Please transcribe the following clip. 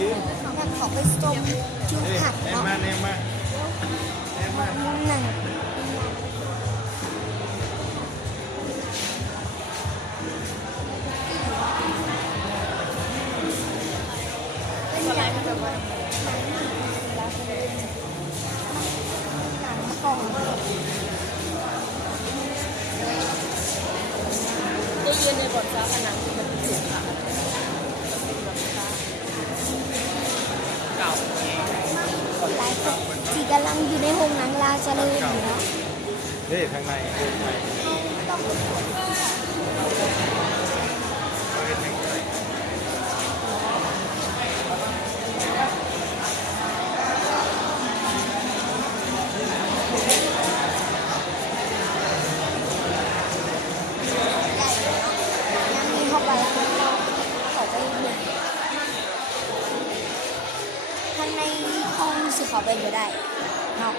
ยืน อยากขอไปส้มที่หัก แนม เนาะ มาแนมมาแนมมา หนังเป็นหนังแบบว่าหนังกล่อง ได้ยืนในบทฟ้าผนังที่มันเป็นเสียงค่ะเก่า หลายคนที่กำลังอยู่ในห้องหนังลาเจริญอยู่เนาะ เฮ้ยทางในข้างในเขาเห็นยังไง ยังมีห้องบาลานซ์เราขอไปหนึ่งข้างในห้องสิขอไปก็ได้เนาะ